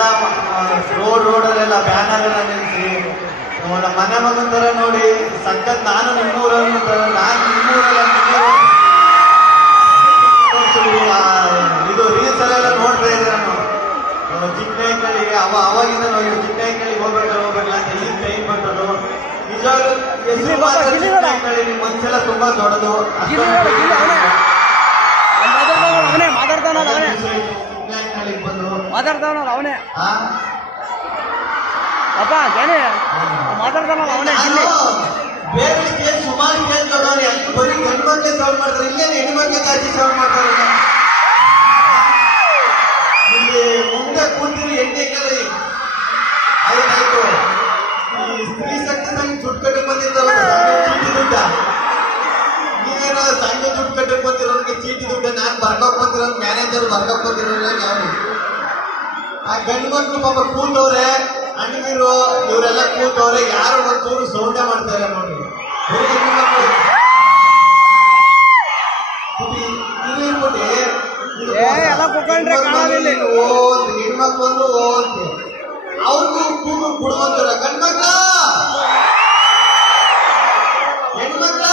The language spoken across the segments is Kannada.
ಎಲ್ಲ ರೋಡಲ್ಲೆಲ್ಲ ಬ್ಯಾನರ್ ಎಲ್ಲ ನಿಲ್ಲಿಸಿ ನಮ್ಮ ಮನೆ ಮಗನ ಥರ ನೋಡಿ ಸಖತ್. ನಾನು ನಿಮ್ಮೂರನ್ನು ನಾನು ಇದು ರೀಲ್ಸ್ ಅಲ್ಲೆಲ್ಲ ನೋಡ್ತಾ ಇದ್ದೆ ನಾನು. ಚಿಕ್ಕನಾಯ್ಕಳಿಗೆ ಅವಾಗಿಂದ ನೋಡಿ ಚಿಕ್ಕನಾಯ್ಕಳಿಗೆ ಹೋಗ್ಬೇಕಲ್ಲ ಅಂತ ಈಗ ಟೈಮ್ ಬಂದದು. ನಿಜವಾಗ್ಲೂ ಚಿಕ್ಕನಾಯ್ಕಳಿ ನಿಮ್ಮ ಮನಸ್ಸೆಲ್ಲ ತುಂಬಾ ದೊಡ್ಡದು. ಮಾತಾಡ್ತಾವನಲ್ಲ ಅವನೇ ಅಪ್ಪ ಜಾನಿ ಮಾತಾಡ್ತಾನಲ್ಲ ಅವನೇ. ಬೇರೆ ಸುಮಾರು ಕೇಳ್ತಾರೆ, ಅಲ್ಲಿ ಬರೀ ಗಂಡು ಮಕ್ಕಳೇ ಸೌಂಡ್ ಮಾಡ್ತಾರೆ, ಇಲ್ಲೇ ಹೆಣ್ಣು ಮಕ್ಕಳೇ ಜಾಸ್ತಿ ಸೌಂಡ್ ಮಾಡ್ತಾರೆ. ಇಲ್ಲಿ ಮುಂದೆ ಕೂತಿರು ಎಣ್ಣೆಕಲ್ಲಿ ಆಯ್ತಾಯ್ತು. ಈ ಸ್ತ್ರೀ ಶಕ್ತಿ ಸಂಘ ದುಡ್ಡು ಕಟ್ಟಕ್ಕೆ ಬಂದಿರ್ತಾರಲ್ಲ ಚೀಟಿ ದುಡ್ಡ, ನೀವೇನೋ ಸಂಘ ದುಡ್ಡು ಕಟ್ಟಕ್ಕೆ ಬಂದಿರೋದಕ್ಕೆ ಚೀಟಿ ದುಡ್ಡ ನಾನು ಬರ್ಕೋಕ್ ಬಂದಿರೋದು ಮ್ಯಾನೇಜರ್ ಬರ್ಕೋಕ್ ಬಂದಿರೋಲ್ಲ ಯಾರು. ಆ ಗಂಡು ಮಕ್ಕಳು ಪಾಪ ಕೂತವ್ರೆ, ಅಣ್ಣಗಿರು ಇವರೆಲ್ಲ ಕೂತವ್ರೆ, ಯಾರು ಒಂಚೂರು ಸೌಂಡೇ ಮಾಡ್ತಾರೆ ನೋಡಿ. ಹೆಣ್ಮಕ್ಳು ಅಂದ್ರು ಓಕೆ, ಅವ್ರಿಗೂ ಕೂಗು ಬಿಡುವಂತಾರ. ಗಂಡ್ಮಕ್ಳ ಹೆಣ್ಮಕ್ಳ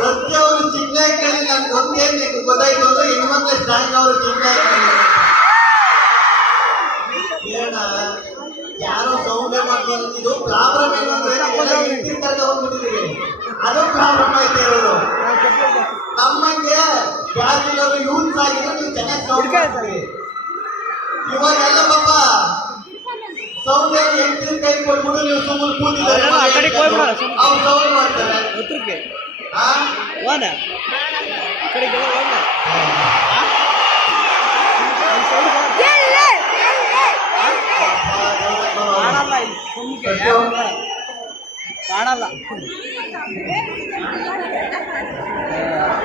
ಸತ್ಯ ಅವರು ಚಿಕ್ಕನಾಯ್ಕಳಿ. ನನ್ಗೆ ಒಂದೇನ್ ಗೊತ್ತಾಯ್ತು ಅಂದ್ರೆ ಹೆಣ್ಮಕ್ಳ ಸ್ಟ್ರಾಂಗ್ ಅವರು ಚಿಕ್ಕನಾಯ್ಕಳಿ. ಯಾರೋ ಸೌಂಡೇ ಮಾಡ್ತಾರೆ. ಇದು ಪ್ರಾಬ್ಲಮ್ ಏನು ಅಂದ್ರೆ ಹೋಗ್ಬಿಟ್ಟಿದ್ದೀವಿ, ಅದು ಪ್ರಾಬ್ಲಮ್ ಆಯ್ತು ಇರೋದು. ನಮ್ಮಂಗೆ ಬ್ಯಾಚುಲರ್ ಯೂತ್ಸ್ ಆಗಿದ್ರೆ ನೀವು ಚೆನ್ನಾಗಿ ಸೌಂಡ್ ಮಾಡ್ತೀವಿ. ಇವಾಗೆಲ್ಲ ಪಾಪ ಸೌಂಡ್ ಎಂಟ್ರಿ ಕೈ ಕೊಟ್ಬಿಟ್ಟು ನೀವು ಸುಮ್ಮನೆ ಕೂತಿದ್ದಾರೆ, ಅವ್ರು ಸೌಂಡ್ ಮಾಡ್ತಾರೆ. ಕಾಣಲ್ಲ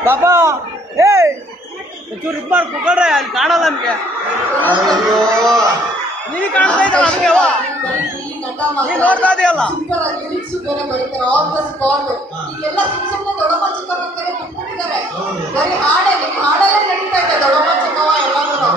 ಪಾಪ. ಏ ಒಂಚೂರು ಇದು ಮಾಡಿ ಕುಕ್ಕಳ್ರೆ, ಅಲ್ಲಿ ಕಾಣಲ್ಲ ನಮ್ಗೆ. ನೀನು ಕಾಣ್ತಾ ಇದ್ದಲ್ಲ ನಮ್ಗೆ, ನೀನು ನೋಡ್ತಾ ಇದೆಯಲ್ಲ. ಹಾಡಲ್ಲೇ ನಡೀತಾ ಇದೆ ದೊಡ್ಡಮ್ಮ ಚಿಕ್ಕವ ಎಲ್ಲಾನು.